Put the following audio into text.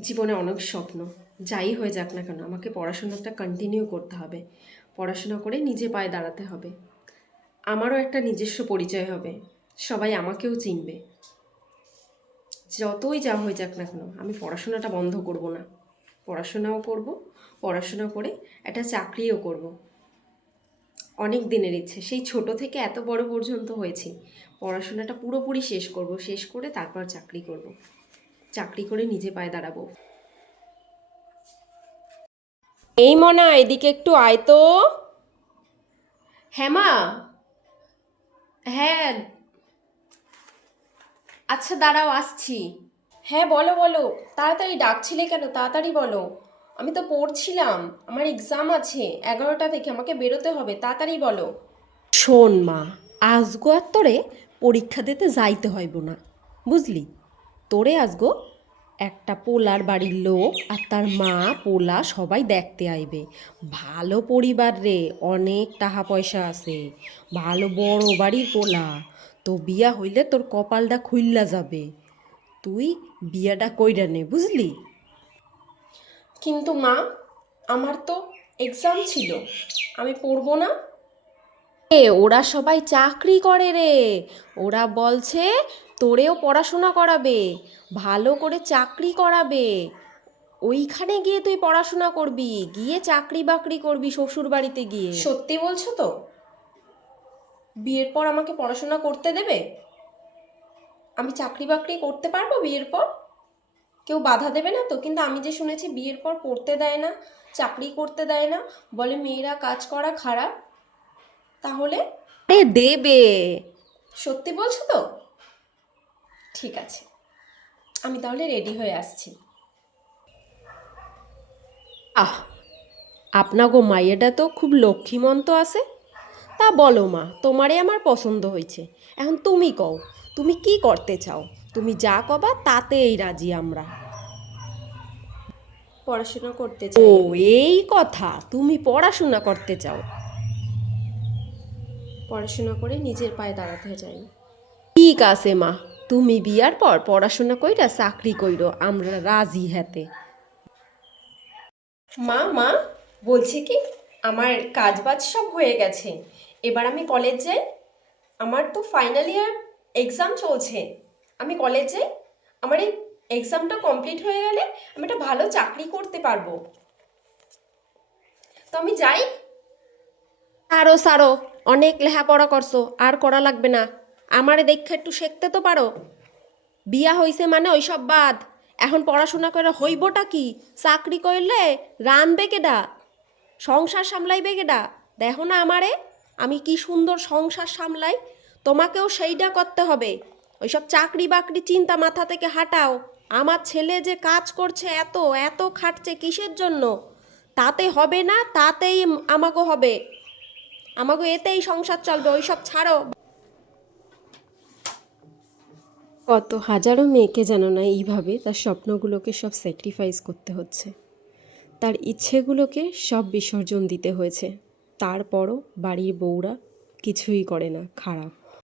জীবনে অনেক স্বপ্ন, যাই হয়ে যাক না কেন, আমাকে পড়াশোনাটা কন্টিনিউ করতে হবে। পড়াশোনা করে নিজে পায়ে দাঁড়াতে হবে। আমারও একটা নিজস্ব পরিচয় হবে। সবাই আমাকেও চিনবে। যতই যা হয়ে যাক না কেন, আমি পড়াশোনাটা বন্ধ করব না। পড়াশোনাও করব, পড়াশোনা করে একটা চাকরিও করব। অনেক দিনের ইচ্ছে। সেই ছোট থেকে এত বড় পর্যন্ত হয়েছি। পড়াশোনাটা পুরোপুরি শেষ করব, শেষ করে তারপর চাকরি করব। চাকরি করে নিজে পায়ে দাঁড়াবো। এই মনা, এদিকে একটু আয় তো। হ্যাঁ মা। হ্যাঁ। আচ্ছা দাঁড়াও, আসছি। হ্যাঁ বলো বলো। তাড়াতাড়ি ডাকছিলে কেন? তাড়াতাড়ি বলো। আমি তো পড়ছিলাম। আমার এক্সাম আছে, এগারোটা থেকে আমাকে বেরোতে হবে, তাড়াতাড়ি বলো। শোন মা, আজগো আর তোরে পরীক্ষা দিতে যাইতে হইব না, বুঝলি? তোরে আজগো একটা পোলার বাড়ির লোক আর তার মা পোলা সবাই দেখতে আইবে। ভালো পরিবার রে, অনেক টাকা পয়সা আছে। ভালো বড় বাড়ির পোলা, তো বিয়া হইলে তোর কপালটা খুললা যাবে। তুই বিয়াটা কইরা নে, বুঝলি? কিন্তু মা আমার তো এক্সাম ছিল। আমি পড়ব না। এ ওরা সবাই চাকরি করে রে। ওরা বলছে তোরেও পড়াশোনা করাবে ভালো করে চাকরি করাবে। ওইখানে গিয়ে তুই পড়াশোনা করবি গিয়ে চাকরি বাকরি করবি শ্বশুর বাড়িতে গিয়ে। সত্যি বলছো তো? বিয়ের পর আমাকে পড়াশোনা করতে দেবে? আমি চাকরি বাকরি করতে পারব বিয়ের পর? কেউ বাধা দেবে না তো? কিন্তু আমি যে শুনেছি বিয়ের পর পড়তে দেয় না চাকরি করতে দেয় না বলে মেয়েরা কাজ করা খারাপ তাহলে? দেবে। সত্যি বলছো তো? ঠিক আছে আমি তাহলে রেডি হয়ে আসছি। আহ আপনাগো মাইয়াটা তো খুব লক্ষ্মীমন্ত আছে। তা বলো মা তোমারে আমার পছন্দ হয়েছে। এখন তুমি কও তুমি কি করতে চাও? তুমি যা কবা তাতেই রাজি আমরা। পড়াশোনা করতে চাই। ও এই কথা তুমি পড়াশোনা করতে চাও। পড়াশোনা করে নিজের পায়ে দাঁড়াতে চাই। ঠিক আছে মা তুমি বিয়ার পর পড়াশোনা কইরা চাকরি কইরো আমরা রাজি হাতে। মা মা বলছি কি আমার কাজ বাজ সব হয়ে গেছে। এবার আমি কলেজ যাই। আমার তো ফাইনাল ইয়ার এক্সাম চলছে। আমি কলেজ আমার এই এক্সামটা কমপ্লিট হয়ে গেলে আমি একটা ভালো চাকরি করতে পারব। তো আমি যাই। আরও সারো, অনেক লেখাপড়া করছ, আর করা লাগবে না। আমারে দেখে একটু শিখতে তো পারো। বিয়া হইছে মানে ওইসব বাদ। এখন পড়াশোনা করে হইবটা কি? চাকরি করলে রানবে কেডা? সংসার সামলাইবে কেডা? দেখো না আমারে, আমি কি সুন্দর সংসার সামলাই, তোমাকেও সেইটা করতে হবে। ওইসব চাকরি বাকরি চিন্তা মাথা থেকে হাঁটাও। আমার ছেলে যে কাজ করছে এত এত খাটছে কিসের জন্য? তাতে হবে না, তাতেই আমাকে হবে। আমাকে এতেই সংসার চলবে, ওইসব ছাড়ো। কত হাজারো মেয়েকে যেন না এইভাবে তার স্বপ্নগুলোকে সব স্যাক্রিফাইস করতে হচ্ছে। তার ইচ্ছেগুলোকে সব বিসর্জন দিতে হয়েছে। তারপরও বাড়ির বউরা কিছুই করে না, খারাপ।